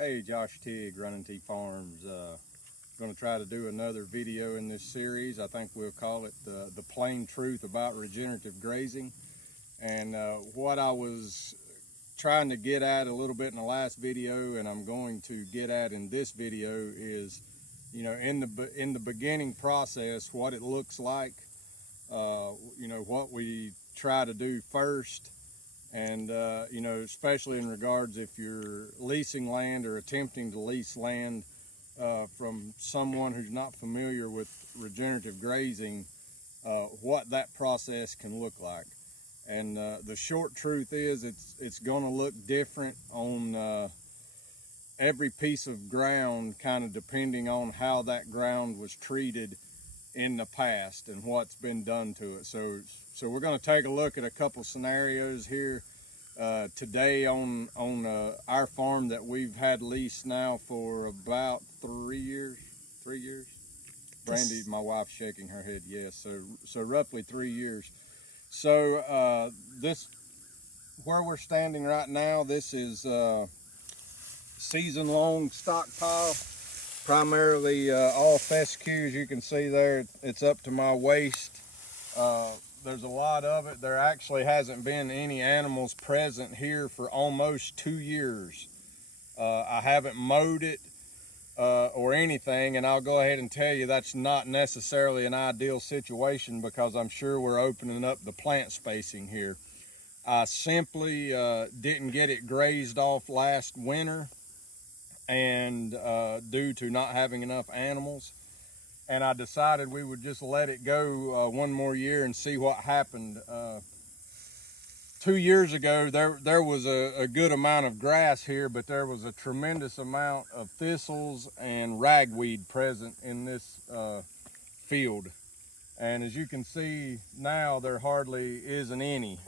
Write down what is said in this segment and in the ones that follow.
Hey, Josh Tigg, Running T Farms. Going to try to do another video in this series. I think we'll call it the plain truth about regenerative grazing. And what I was trying to get at a little bit in the last video, and I'm going to get at in this video, is, you know, in the beginning process, what it looks like. You know, what we try to do first. And, you know, especially in regards if you're leasing land or attempting to lease land from someone who's not familiar with regenerative grazing, what that process can look like. And the short truth is it's going to look different on every piece of ground, kind of depending on how that ground was treated in the past and what's been done to it. So we're going to take a look at a couple scenarios here today on our farm that we've had leased now for about 3 years. 3 years. Brandy, my wife's shaking her head yes. So roughly 3 years. So this, where we're standing right now, this is season-long stockpile. Primarily all fescue, as you can see there, it's up to my waist. There's a lot of it. There actually hasn't been any animals present here for almost 2 years. I haven't mowed it or anything, and I'll go ahead and tell you that's not necessarily an ideal situation because I'm sure we're opening up the plant spacing here. I simply didn't get it grazed off last winter, and due to not having enough animals, and I decided we would just let it go one more year and see what happened. 2 years ago there was a good amount of grass here, but there was a tremendous amount of thistles and ragweed present in this field, and as you can see now there hardly isn't any.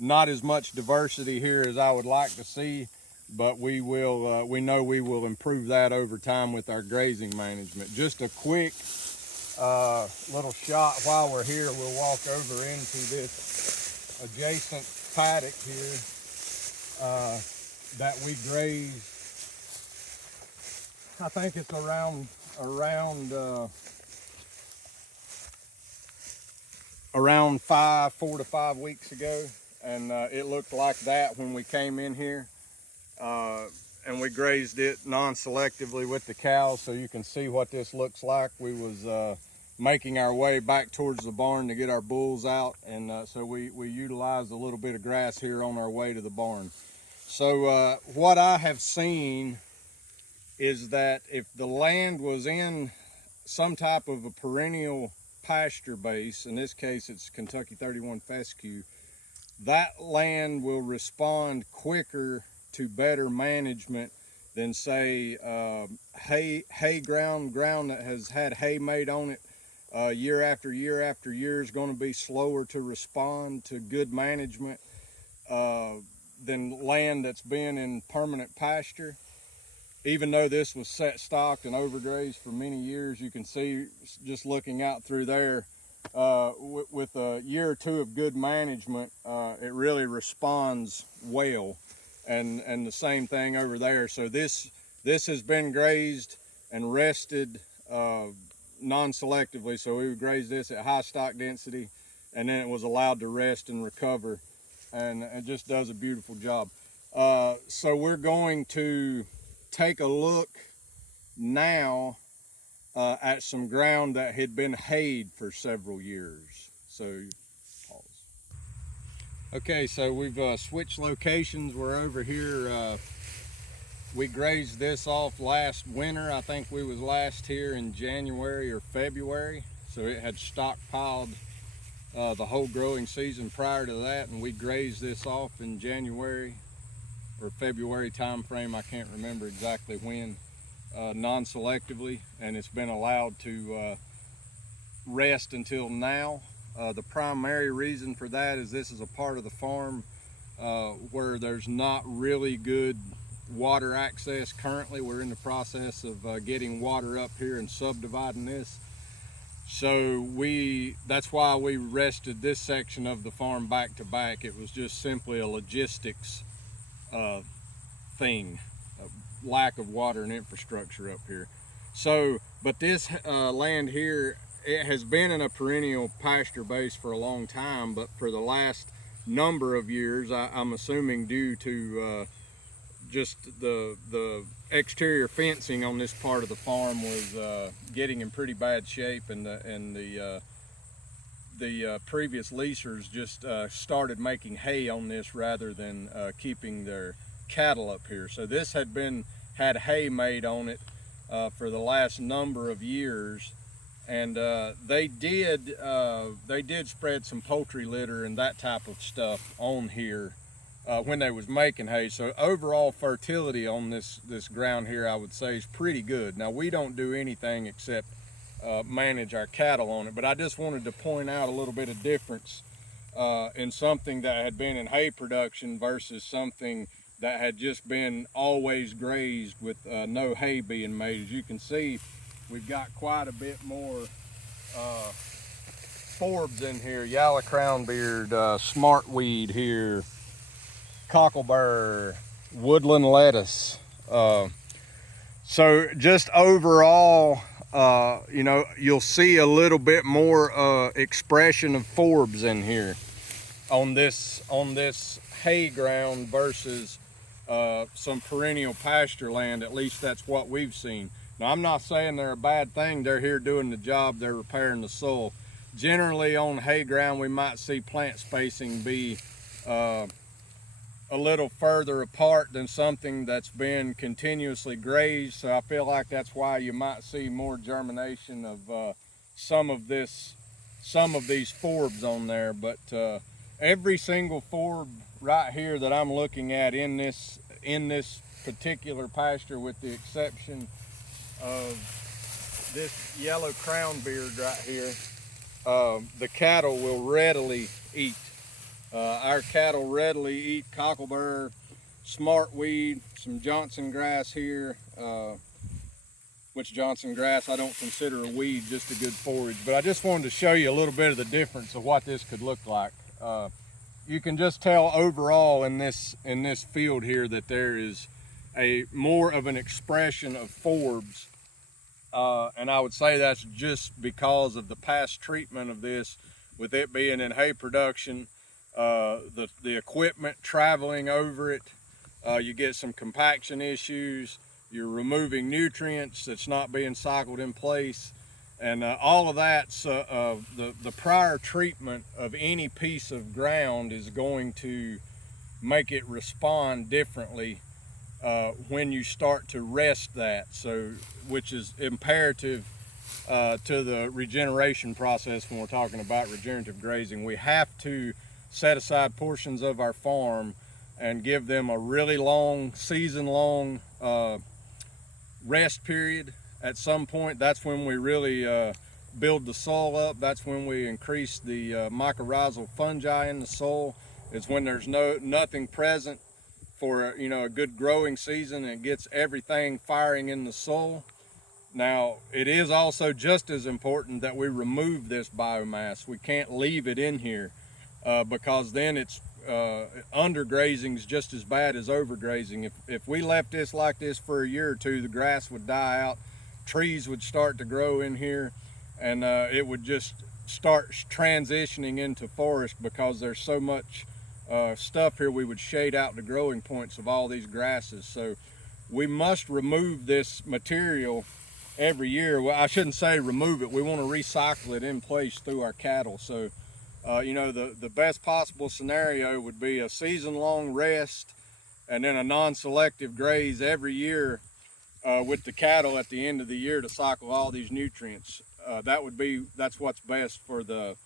Not as much diversity here as I would like to see, but we know we will improve that over time with our grazing management. Just a quick little shot while we're here. We'll walk over into this adjacent paddock here that we graze. I think it's around 4 to 5 weeks ago, and it looked like that when we came in here. And we grazed it non-selectively with the cows, so you can see what this looks like. We was making our way back towards the barn to get our bulls out, and so we utilized a little bit of grass here on our way to the barn. So what I have seen is that if the land was in some type of a perennial pasture base, in this case it's Kentucky 31 fescue, that land will respond quicker to better management than say hay ground that has had hay made on it year after year after year is going to be slower to respond to good management than land that's been in permanent pasture. Even though this was set stocked and overgrazed for many years, you can see just looking out through there, with a year or two of good management, it really responds well. And the same thing over there. So this has been grazed and rested non-selectively. So we would graze this at high stock density, and then it was allowed to rest and recover, and it just does a beautiful job. So we're going to take a look now at some ground that had been hayed for several years. So pause. Okay, so we've switched locations. We're over here. We grazed this off last winter. I think we was last here in January or February. So it had stockpiled the whole growing season prior to that, and we grazed this off in January or February time frame. I can't remember exactly when, non-selectively, and it's been allowed to rest until now. The primary reason for that is this is a part of the farm where there's not really good water access currently. We're in the process of getting water up here and subdividing this. So that's why we rested this section of the farm back to back. It was just simply a logistics thing. lack of water and infrastructure up here. So, but this land here, it has been in a perennial pasture base for a long time, but for the last number of years, I'm assuming due to just the exterior fencing on this part of the farm was getting in pretty bad shape, and the previous leasers just started making hay on this rather than keeping their cattle up here. So this had hay made on it for the last number of years, and they did spread some poultry litter and that type of stuff on here when they was making hay. So overall fertility on this ground here, I would say, is pretty good. Now, we don't do anything except manage our cattle on it, but I just wanted to point out a little bit of difference in something that had been in hay production versus something that had just been always grazed with no hay being made. As you can see, we've got quite a bit more forbs in here. Yellow crownbeard, smartweed here, cockleburr, woodland lettuce. So just overall, you know, you'll see a little bit more expression of forbs in here on this hay ground versus some perennial pasture land. At least that's what we've seen. Now, I'm not saying they're a bad thing. They're here doing the job. They're repairing the soil. Generally on hay ground, we might see plant spacing be a little further apart than something that's been continuously grazed. So I feel like that's why you might see more germination of some of these forbs on there. But every single forb right here that I'm looking at in this particular pasture, with the exception of this yellow crownbeard right here, the cattle will readily eat. Our cattle readily eat cockleburr, smartweed, some Johnson grass here, which Johnson grass I don't consider a weed, just a good forage. But I just wanted to show you a little bit of the difference of what this could look like. You can just tell overall in this field here that there is a more of an expression of forbs, and I would say that's just because of the past treatment of this, with it being in hay production. The equipment traveling over it, you get some compaction issues, you're removing nutrients that's not being cycled in place, and all of that's the prior treatment of any piece of ground is going to make it respond differently when you start to rest that, so which is imperative to the regeneration process. When we're talking about regenerative grazing, we have to set aside portions of our farm and give them a really long, season-long rest period. At some point, that's when we really build the soil up. That's when we increase the mycorrhizal fungi in the soil. It's when there's nothing present for a good growing season, and it gets everything firing in the soil. Now, it is also just as important that we remove this biomass. We can't leave it in here because then it's undergrazing is just as bad as overgrazing. If we left this like this for a year or two, the grass would die out, trees would start to grow in here, and it would just start transitioning into forest because there's so much stuff here. We would shade out the growing points of all these grasses. So we must remove this material every year. Well, I shouldn't say remove it. We want to recycle it in place through our cattle. So the best possible scenario would be a season-long rest and then a non-selective graze every year with the cattle at the end of the year to cycle all these nutrients. That's what's best for the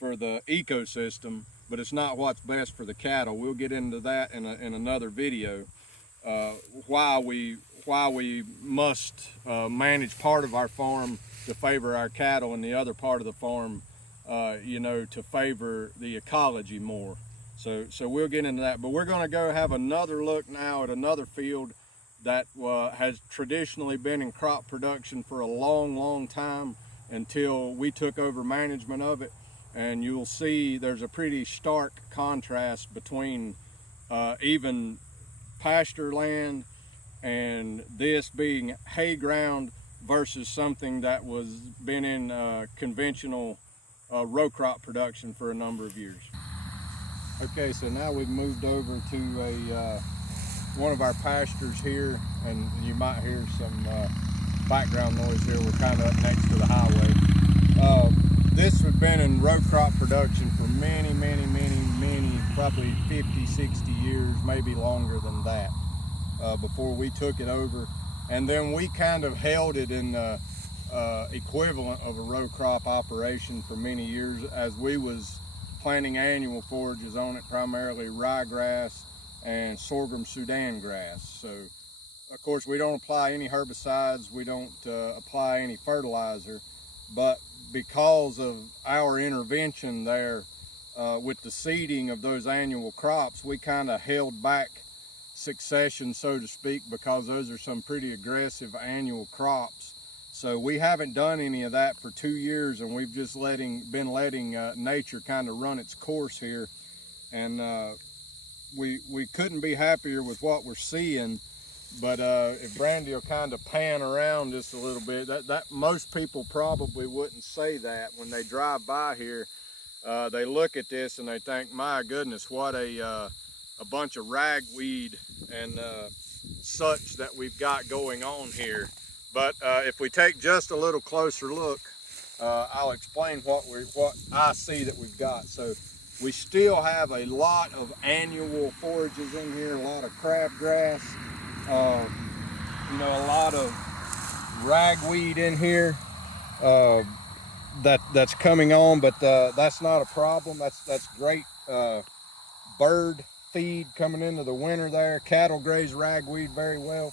ecosystem, but it's not what's best for the cattle. We'll get into that in another video. Why we must manage part of our farm to favor our cattle and the other part of the farm to favor the ecology more. So we'll get into that, but we're going to go have another look now at another field that has traditionally been in crop production for a long time until we took over management of it. And you'll see there's a pretty stark contrast between even pasture land and this being hay ground versus something that was been in conventional row crop production for a number of years. Okay, so now we've moved over to one of our pastures here, and you might hear some background noise here. We're kind of up next to the highway. This has been in row crop production for many, probably 50, 60 years, maybe longer than that, before we took it over. And then we kind of held it in the equivalent of a row crop operation for many years, as we was planting annual forages on it, primarily ryegrass and sorghum Sudan grass. So of course we don't apply any herbicides, we don't apply any fertilizer, but because of our intervention there with the seeding of those annual crops, we kind of held back succession, so to speak, because those are some pretty aggressive annual crops. So we haven't done any of that for 2 years, and we've just been letting nature kind of run its course here. And we couldn't be happier with what we're seeing. But if Brandy will kind of pan around just a little bit, that most people probably wouldn't say that when they drive by here. They look at this and they think, my goodness, what a bunch of ragweed and such that we've got going on here. But if we take just a little closer look, I'll explain what I see that we've got. So we still have a lot of annual forages in here, a lot of crabgrass, a lot of ragweed in here that's coming on, but that's not a problem. That's great bird feed coming into the winter there. Cattle graze ragweed very well.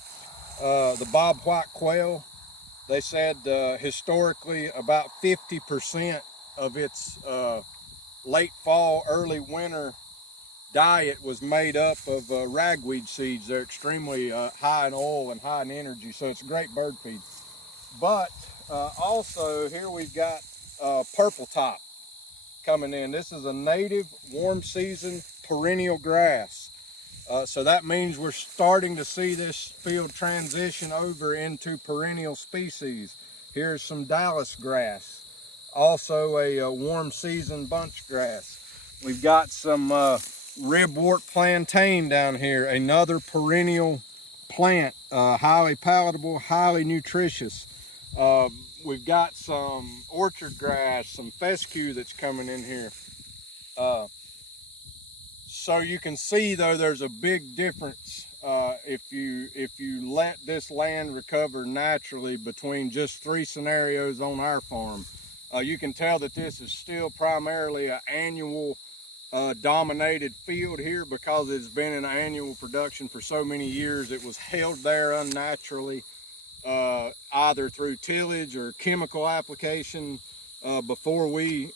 The bobwhite quail, they said historically about 50% of its late fall, early winter diet was made up of ragweed seeds. They're extremely high in oil and high in energy, so it's a great bird feed. But also here we've got purple top coming in. This is a native warm season perennial grass. So that means we're starting to see this field transition over into perennial species. Here's some Dallas grass, also a warm season bunch grass. We've got some ribwort plantain down here, another perennial plant, highly palatable, highly nutritious. We've got some orchard grass, some fescue that's coming in here. So you can see, though, there's a big difference if you let this land recover naturally between just 3 scenarios on our farm. You can tell that this is still primarily an annual dominated field here because it's been in annual production for so many years. It was held there unnaturally, either through tillage or chemical application before we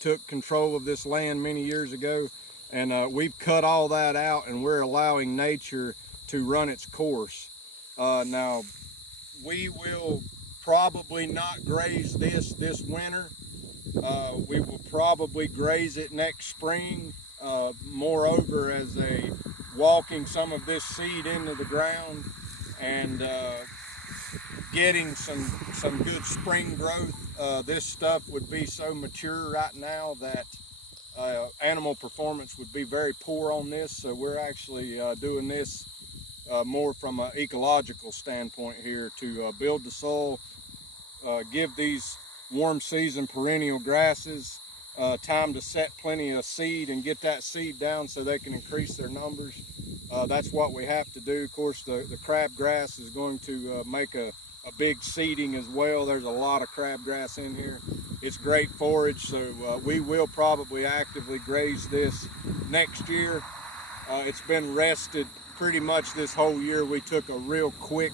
took control of this land many years ago. And we've cut all that out, and we're allowing nature to run its course. Now, we will probably not graze this winter. We will probably graze it next spring. Moreover, as walking some of this seed into the ground and getting some good spring growth. This stuff would be so mature right now that animal performance would be very poor on this, so we're actually doing this more from an ecological standpoint here to build the soil, give these warm season perennial grasses time to set plenty of seed and get that seed down so they can increase their numbers. That's what we have to do. Of course, the crabgrass is going to make a big seeding as well. There's a lot of crabgrass in here. It's great forage, so we will probably actively graze this next year. It's been rested pretty much this whole year. We took a real quick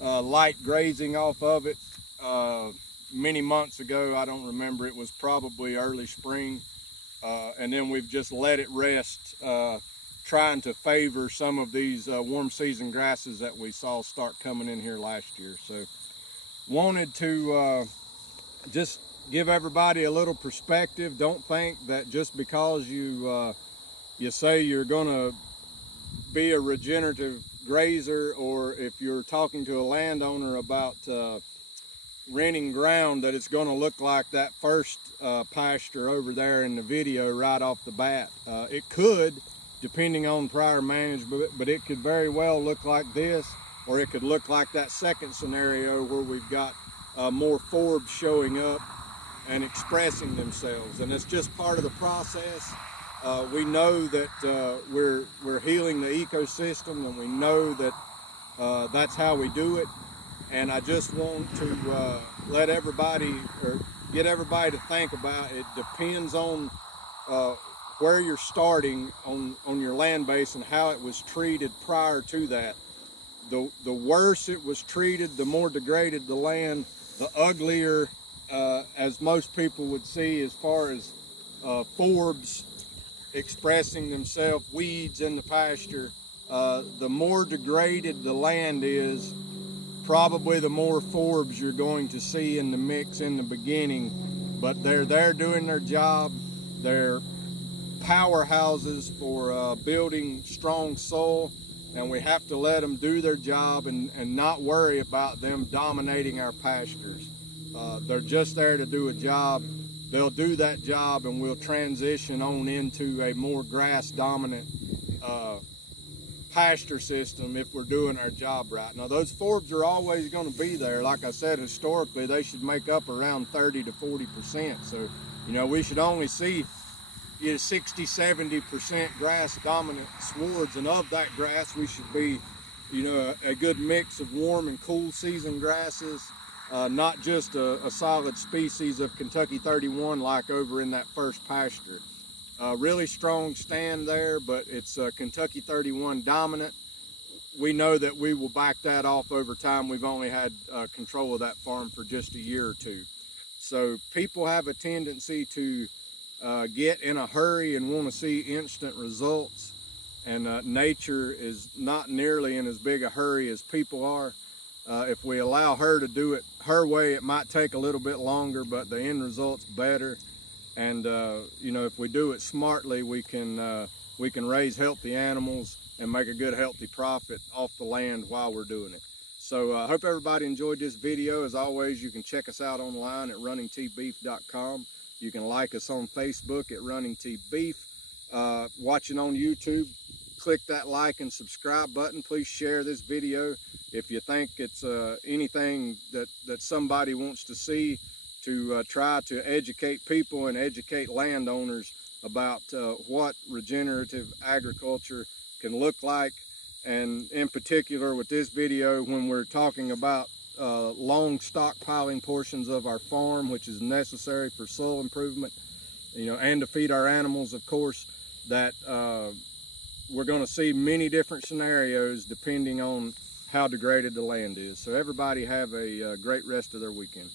light grazing off of it many months ago. I don't remember, it was probably early spring, and then we've just let it rest, trying to favor some of these warm season grasses that we saw start coming in here last year. So wanted to just give everybody a little perspective. Don't think that just because you say you're going to be a regenerative grazer, or if you're talking to a landowner about renting ground, that it's going to look like that first pasture over there in the video right off the bat. It could, depending on prior management, but it could very well look like this, or it could look like that second scenario where we've got more forbs showing up and expressing themselves, and it's just part of the process. We know that we're healing the ecosystem, and we know that that's how we do it. And I just want to let everybody, or get everybody to think about it. Depends on where you're starting on your land base and how it was treated prior to that. The worse it was treated, the more degraded the land, the uglier, as most people would see, as far as forbs expressing themselves, weeds in the pasture. The more degraded the land is, probably the more forbs you're going to see in the mix in the beginning. But they're there doing their job. They're powerhouses for building strong soil, and we have to let them do their job and not worry about them dominating our pastures. They're just there to do a job. They'll do that job, and we'll transition on into a more grass dominant pasture system if we're doing our job right. Now, those forbs are always going to be there. Like I said, historically, they should make up around 30 to 40%. So, you know, we should only see 60-70% grass dominant swards, and of that grass we should be, you know, a good mix of warm and cool season grasses, not just a solid species of Kentucky 31 like over in that first pasture. Really strong stand there, but it's Kentucky 31 dominant. We know that we will back that off over time. We've only had control of that farm for just a year or two. So people have a tendency to get in a hurry and want to see instant results, and nature is not nearly in as big a hurry as people are. If we allow her to do it her way, it might take a little bit longer, but the end result's better. And you know, if we do it smartly, we can raise healthy animals and make a good healthy profit off the land while we're doing it. So I hope everybody enjoyed this video. As always, you can check us out online at runningtbeef.com. You can like us on Facebook at runningtbeef. Watching on YouTube, click that like and subscribe button. Please share this video if you think it's anything that somebody wants to see, to try to educate people and educate landowners about what regenerative agriculture can look like. And in particular with this video, when we're talking about long stockpiling portions of our farm, which is necessary for soil improvement, you know, and to feed our animals, of course, that we're going to see many different scenarios depending on how degraded the land is. So everybody have a great rest of their weekend.